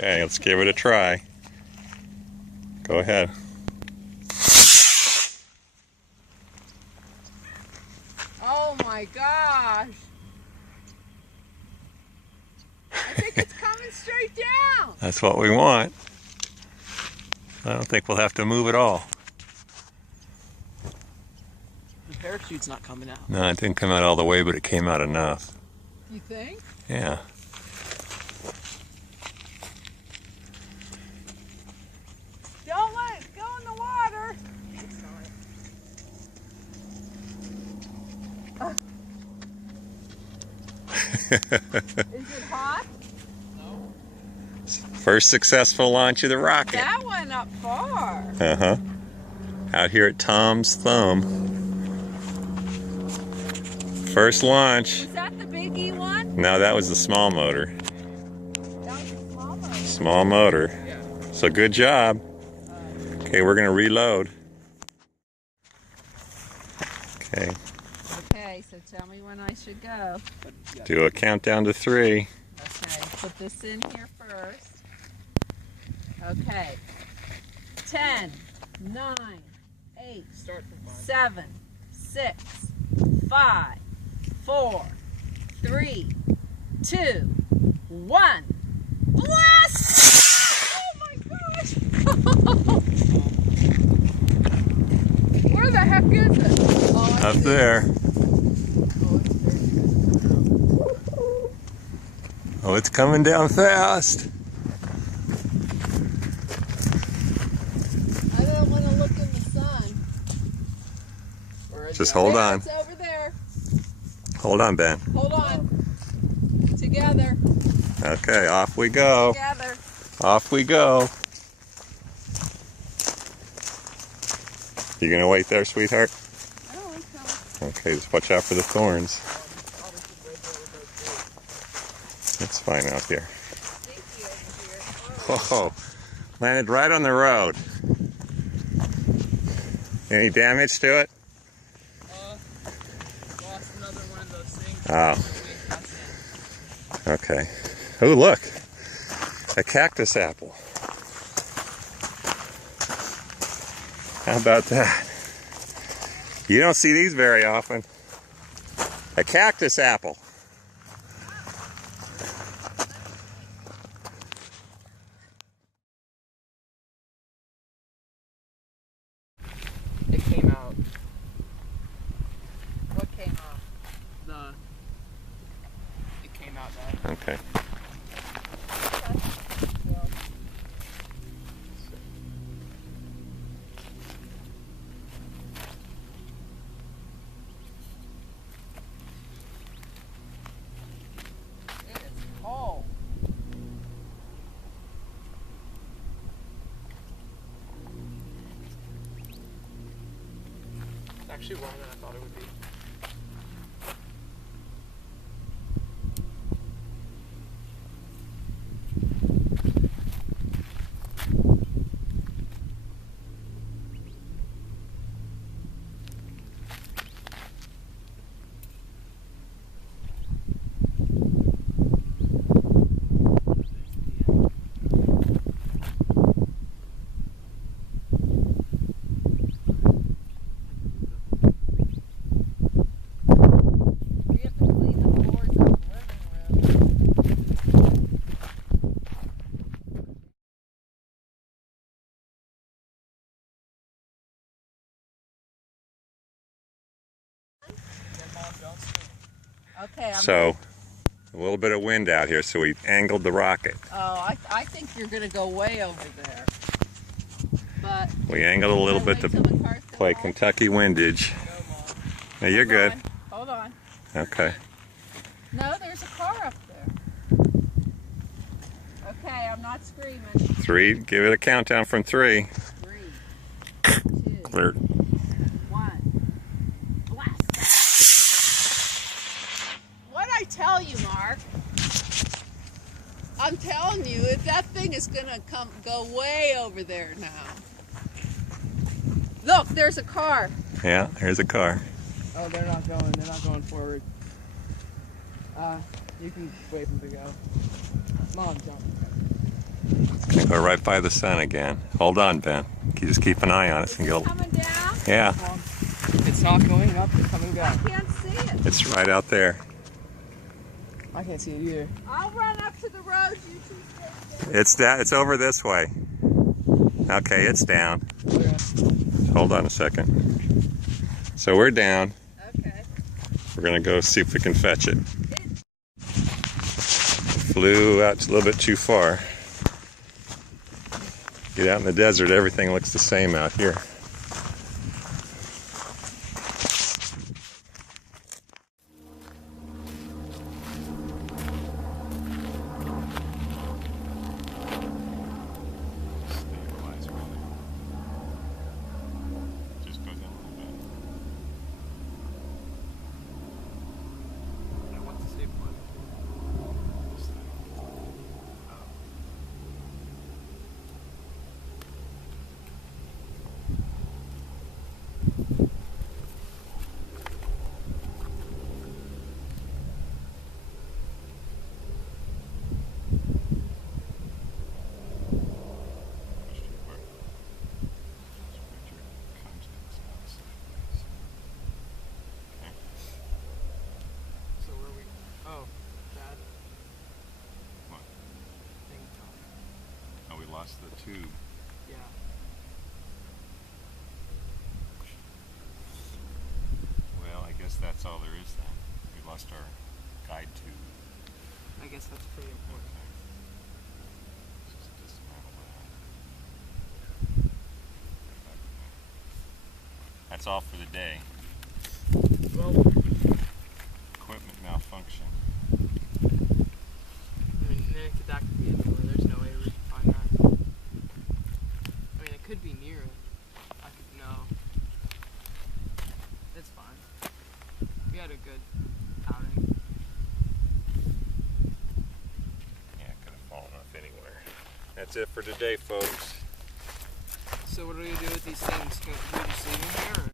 Okay, let's give it a try. Go ahead. Oh my gosh! I think it's coming straight down! That's what we want. I don't think we'll have to move at all. The parachute's not coming out. No, it didn't come out all the way, but it came out enough. You think? Yeah. Don't let it go in the water! Is it hot? No. First successful launch of the rocket. That went up far. Uh-huh. Out here at Tom's Thumb. First launch. Was that the biggie one? No, that was the small motor. That was the small one. Small motor. Yeah. So good job. Okay, we're gonna reload. Okay, Okay, so tell me when I should go. do a countdown to 3. Okay, put this in here first. Okay. 10, 9, 8, Start from 5. 7, 6, 5, 4, 3, 2, 1. Blast! Oh my gosh! Where the heck is it? Oh, I Up see it. there. Oh, it's very good. Oh, it's coming down fast. I don't want to look in the sun. Just hold There, on. It's over there. Hold on, Ben. Hold on. Together. Okay, off we go. Together. Off we go. You gonna wait there, sweetheart? I don't think so. Okay, just watch out for the thorns. It's fine out here. Stinky over here. Whoa, landed right on the road. Any damage to it? Lost another one of those things. Oh, okay. Oh, look, a cactus apple. How about that? You don't see these very often. A cactus apple. It came out. What came off? It came out that. Okay. Well, it is cold. It's actually warmer than I thought it would be. We have to clean the floors in the living room. Okay, I'm So, a little bit of wind out here, so we angled the rocket. Oh, I think you're going to go way over there. But We angled a little bit to Till the cars go play off. Kentucky windage. Now you're good. Hold on. Okay. No, there's a car up there. Okay, I'm not screaming. 3, give it a countdown from 3. 3, 2, Clear. 1. Blast! What'd I tell you, Mark? I'm telling you, that thing is gonna go way over there now. Look, there's a car. Yeah, here's a car. Oh, they're not going forward. You can wait for them to go. Mom, jump. Gonna go right by the sun again. Hold on, Ben. You just keep an eye on it and go. Coming down? Yeah, It's not going up, it's coming I down. can't see it. it's right out there. I can't see it either. I'll run up to the road. You two stay there. It's down. It's over this way. Okay, it's down. Hold on a second. So we're down. Okay. We're gonna go see if we can fetch it. Flew out a little bit too far. Get out in the desert, everything looks the same out here. Just go down a little bit. I want to save one. So where we? Oh, that What? thing. Oh, we lost the tube. Yeah. Well, I guess that's all there is then. We lost our guide tube. I guess that's pretty important. Just dismantle that. That's all for the day. Well, Equipment malfunction. I mean, that could be anywhere. There's no way we can find that. I mean, it could be near it. I could know. It's fine. We had a good outing. Yeah, it could have fallen off anywhere. That's it for today, folks. So what do we do with these things? Can we just leave them here? Or?